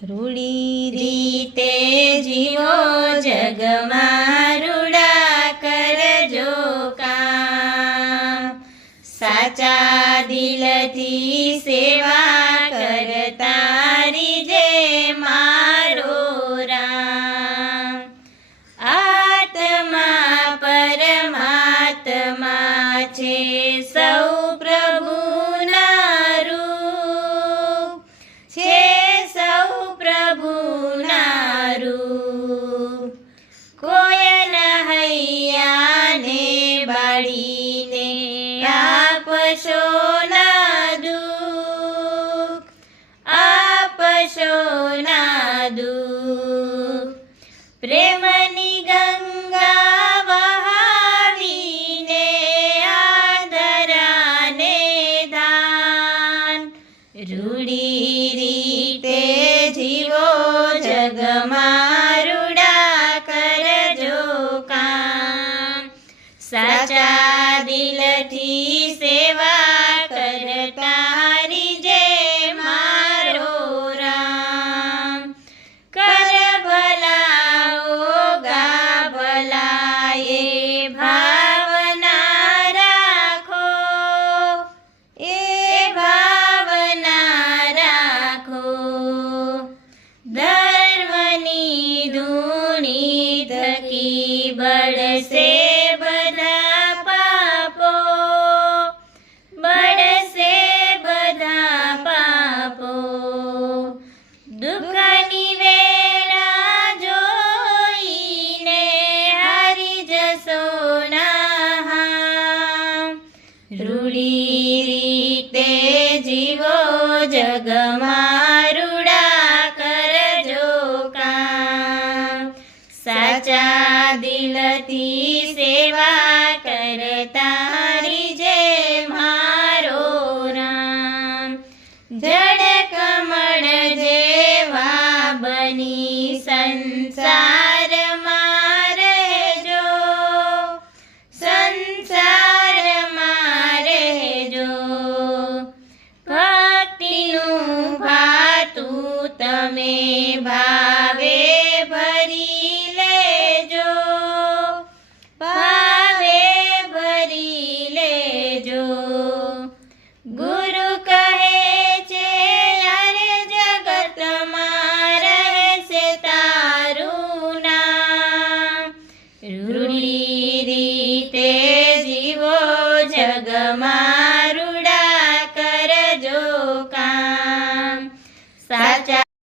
રૂડી રીતે જીવો જગમાં રૂડા કરજો કામ, સાચા દિલથી સેવા કરતા રીજે મારો રામ. આત્મા પરમાત્મા છે સૌ પ્રભુના રૂપ, છે સૌ પ્રભુના રૂપ. કોયના હૈયાને બાળીને આપશો ના દુઃખ, આપશો ના દુઃખ. પ્રેમની ગંગા વહાવીને આદરાને દાન, રૂડી રીતે જીવો જગમાં રૂડા કરજો કામ, સાચા દિલથી સેવા કરતા રીજે મારો રામ. કર ભલા ઓ ગા ભલા એ ભાવના રાખો, એ ભાવના રાખો. ધર્મની ધૂણી થકી બળશે બધા પાપો, બળશે બધા પાપો. દુઃખ